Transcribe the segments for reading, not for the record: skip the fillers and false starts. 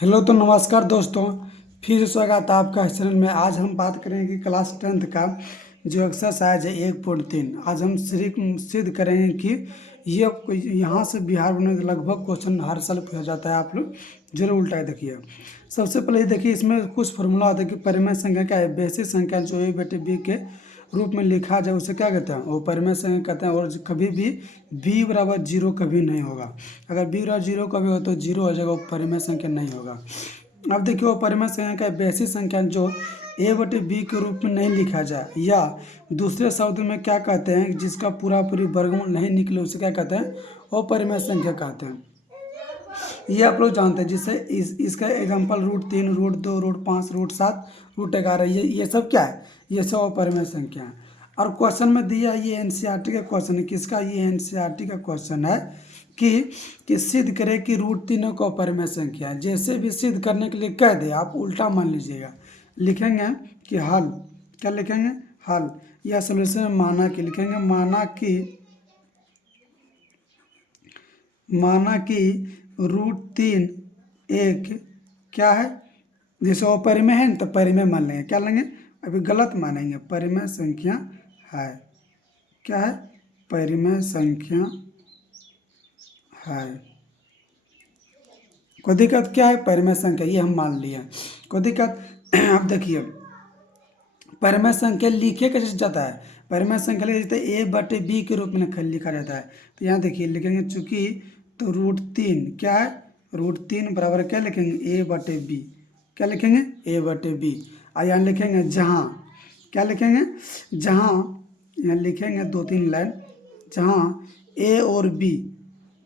Hello तो नमस्कार दोस्तों। फिर से स्वागत है आपका इस चैनल में। आज हम बात करेंगे कि क्लास 10th का जो एक्सरसाइज है 1.3 आज हम सिद्ध करेंगे कि ये यहाँ से बिहार में लगभग क्वेश्चन हर साल पूछा जाता है। आप लोग जरूर उल्टा है देखिए। सबसे पहले देखिए, इसमें कुछ फॉर्मूला होता है कि परिमेय संख्या क्या है। बेसिक संख्या जो ए बटे बी के रूप में लिखा जाए उसे क्या कहते हैं, वो परिमेय संख्या कहते हैं। और कभी भी b बराबर जीरो कभी नहीं होगा। अगर b बराबर जीरो कभी हो तो जीरो हो जाएगा, वो परिमेय संख्या नहीं होगा। अब देखिए, वो परिमेय संख्या का बेसिक संख्या जो a बटे बी के रूप में नहीं लिखा जाए, या दूसरे शब्द में क्या कहते हैं, जिसका पूरा पूरी वर्गमूल नहीं निकले उसे क्या कहते हैं, वो परिमेय संख्या कहते हैं। ये आप लोग जानते हैं। जिससे इसका एग्जांपल √3, √2, √5, √7, √11, ये सब क्या है, ये सब परिमेय संख्या है। और क्वेश्चन में दिया ये एनसीईआरटी का क्वेश्चन है। किसका, ये एनसीईआरटी का क्वेश्चन है कि सिद्ध करे कि √3 को परिमेय संख्या है। जैसे भी सिद्ध करने के लिए कह दे, आप उल्टा मान लीजिएगा। लिखेंगे कि हल, क्या लिखेंगे, हल, या सोल्यूशन में माना कि लिखेंगे, माना कि √3 एक क्या है, जैसे वो परिमेय है तो परिमेय मान लेंगे। क्या लेंगे, अभी गलत मानेंगे, परिमेय संख्या है। क्या है, परिमेय संख्या है। कोई दिक्कत क्या है, परिमेय संख्या, ये हम मान लिए। कोई दिक्कत। अब देखिए, परिमेय संख्या लिखे कैसे जाता है, परिमेय संख्या लिखा जाता है ए बटे बी के रूप में लिखा जाता है। तो यहाँ देखिए लिखेंगे, चूंकि तो √3 क्या है, √3 बराबर क्या लिखेंगे, ए बटे बी। क्या लिखेंगे, ए बटे बी। और यहाँ लिखेंगे जहाँ, क्या लिखेंगे, जहाँ, यहाँ लिखेंगे 2-3 लाइन, जहाँ ए और बी,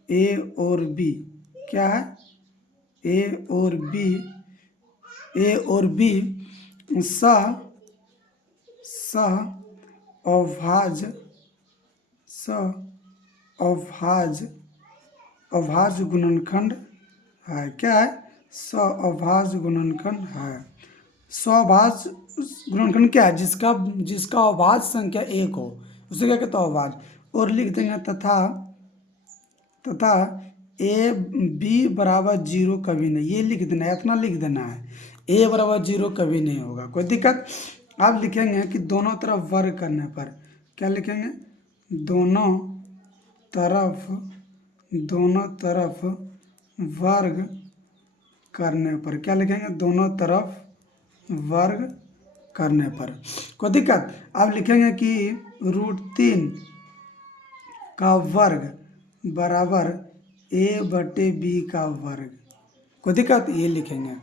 ए और बी क्या है, ए और बी, ए और बी सह अभाज्य गुणनखंड है। क्या है, अभाज्य गुणनखंड है। अभाज्य गुणनखंड क्या है, जिसका अभाज्य संख्या एक हो उसे क्या कहते हैं, अभाज्य। और लिख देंगे तथा ए बी बराबर जीरो कभी नहीं, ये लिख देना है, इतना लिख देना है, ए बराबर जीरो कभी नहीं होगा। कोई दिक्कत। आप लिखेंगे कि दोनों तरफ वर्ग करने पर, क्या लिखेंगे, दोनों तरफ वर्ग करने पर, क्या लिखेंगे, दोनों तरफ वर्ग करने पर। कोई दिक्कत। आप लिखेंगे कि √3 का वर्ग बराबर ए बटे बी का वर्ग। कोई दिक्कत, ये लिखेंगे।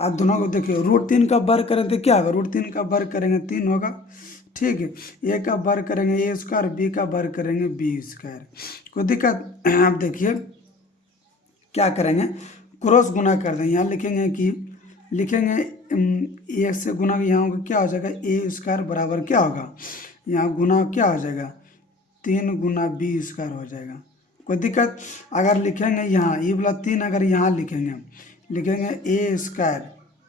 आप दोनों को देखिए, √3 का वर्ग करें तो क्या होगा, √3 का वर्ग करेंगे 3 होगा, ठीक है। ए का वर्ग करेंगे ए स्क्वायर, बी का वर्ग करेंगे बी स्क्वायर। कोई दिक्कत। आप देखिए क्या करेंगे, क्रॉस गुना कर देंगे। यहाँ लिखेंगे ए से गुना, यहाँ होगा क्या हो जाएगा, ए स्क्वायर बराबर क्या होगा, यहाँ गुना क्या हो जाएगा, 3 गुना बी स्क्वायर हो जाएगा। कोई दिक्कत। अगर लिखेंगे यहाँ ये वाला 3, अगर यहाँ लिखेंगे ए स्क्वायर,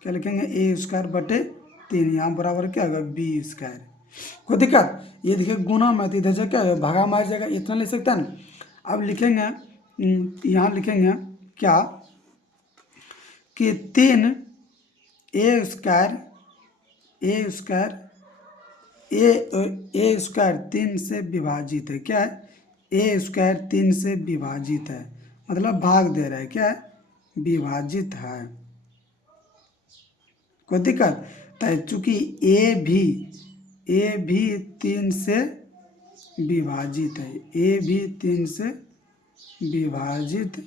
क्या लिखेंगे, ए स्क्वायर बटे 3, यहाँ बराबर क्या होगा, बी स्क्वायर। कोई दिक्कत। ये देखिए गुना में इधर से क्या होगा, भागा मार जाएगा, इतना लिख सकते हैं ना। अब लिखेंगे यहाँ लिखेंगे क्या कि 3 ए स्क्वायर 3 से विभाजित है। क्या है, ए स्क्वायर 3 से विभाजित है, मतलब भाग दे रहा है, क्या है, विभाजित है। कोई दिक्कत। तो चूंकि ए भी 3 से विभाजित है, ए भी 3 से विभाजित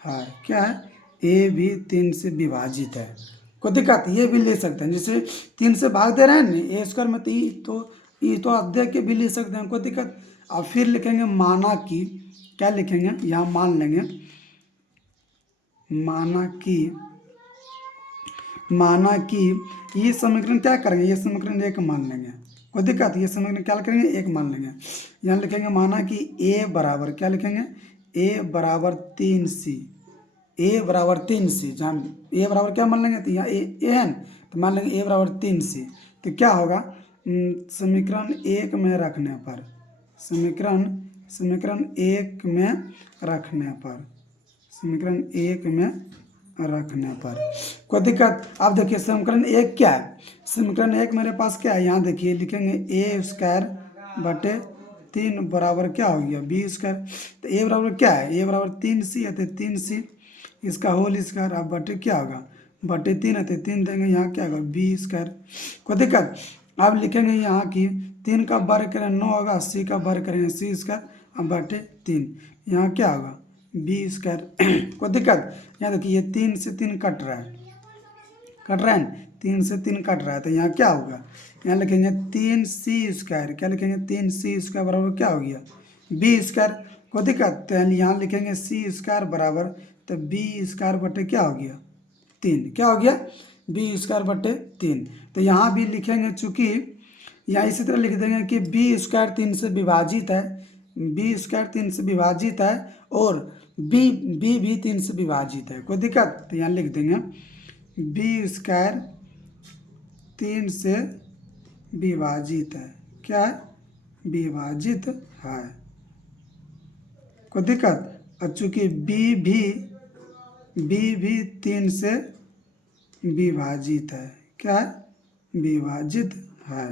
है। क्या है, ए भी 3 से विभाजित है। कोई दिक्कत। ये भी ले सकते हैं, जैसे 3 से भाग दे रहे हैं ना, ए स्क्वायर में तो अध्याय के भी ले सकते हैं। कोई दिक्कत। अब फिर लिखेंगे माना कि, क्या लिखेंगे, यहाँ मान लेंगे, माना कि ये समीकरण क्या करेंगे, ये समीकरण एक मान लेंगे। कोई दिक्कत। ये समीकरण क्या करेंगे, एक मान लेंगे। यहाँ लिखेंगे माना कि ए बराबर, क्या लिखेंगे, ए बराबर 3c, ए बराबर 3c, जहाँ ए बराबर क्या मान लेंगे, तो यहाँ ए है न, तो मान लेंगे ए बराबर 3c। तो क्या होगा, समीकरण एक में रखने पर, समीकरण एक में रखने पर, समीकरण एक में रखने पर। कोई दिक्कत? अब देखिए समीकरण एक क्या है, समीकरण एक मेरे पास क्या है, यहाँ देखिए लिखेंगे ए स्क्वायर बटे 3 बराबर क्या हो गया बी स्क्वायर। तो ए बराबर क्या है, ए बराबर 3c है तो 3c इसका होल स्क्वायर। अब बटे क्या होगा, बटे 3 है तो 3 देंगे, यहाँ क्या होगा बी स्क्वायर। कोई दिक्कत? अब लिखेंगे यहाँ की 3 का वर्ग करें 9 होगा, सी का वर्ग करेंगे सी स्क्वायर, अब बटे 3 यहाँ क्या होगा बी स्क्वायर। कोई दिक्कत? यहाँ देखिए ये 3 से 3 कट रहा है, कट रहा है 3 से 3 कट रहा है, तो यहाँ क्या होगा, यहाँ लिखेंगे 3c स्क्वायर, क्या लिखेंगे 3c स्क्वायर बराबर क्या हो गया बी स्क्वायर। कोई दिक्कत? तो यहाँ लिखेंगे सी स्क्वायर बराबर, तो बी स्क्वायर बटे क्या हो गया 3, क्या हो गया बी स्क्वायर बटे 3। तो यहाँ भी लिखेंगे, चूँकि यहाँ इसी तरह लिख देंगे कि बी स्क्वायर 3 से विभाजित है, बी स्क्वायर 3 से विभाजित है और बी भी 3 से विभाजित है। कोई दिक्कत? तो यहाँ लिख देंगे बी स्क्वायर 3 से विभाजित है, क्या है विभाजित है। कोई दिक्कत? और चूँकि बी भी 3 से विभाजित है, क्या है विभाजित है।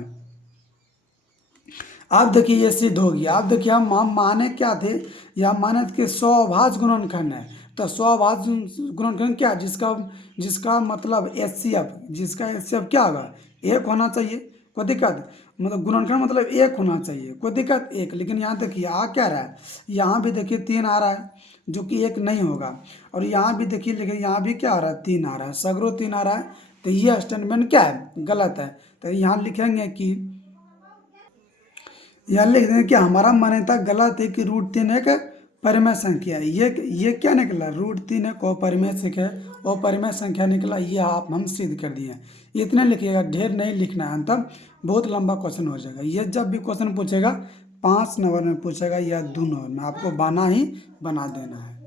अब देखिए ये सिद्ध हो गया। अब देखिए हम माने क्या थे, या माने कि स्वभाज गुणनखंड है। तो स्वभाज गुणनखंड क्या, जिसका मतलब HCF, जिसका HCF क्या होगा 1 होना चाहिए। कोई दिक्कत? मतलब गुणनखंड मतलब 1 होना चाहिए। कोई दिक्कत? 1। लेकिन यहाँ देखिए आ क्या रहा है, यहाँ भी देखिए 3 आ रहा है जो कि 1 नहीं होगा, और यहाँ भी देखिए, लेकिन यहाँ भी क्या आ रहा है 3 आ रहा है, सगरो 3 आ रहा है। तो ये स्टेटमेंट क्या है, गलत है। तो यहाँ लिखेंगे कि, यहाँ लिख देंगे कि हमारा मान्यता गलत है कि √3 एक परिमेय संख्या है। ये क्या निकला, √3 एक अपरिमेय संख्या है, अपरिमेय संख्या निकला, ये हम सिद्ध कर दिए। इतने लिखिएगा, ढेर नहीं लिखना है, तब बहुत लंबा क्वेश्चन हो जाएगा। ये जब भी क्वेश्चन पूछेगा 5 नंबर में पूछेगा या 2 नंबर में, आपको बना ही बना देना है।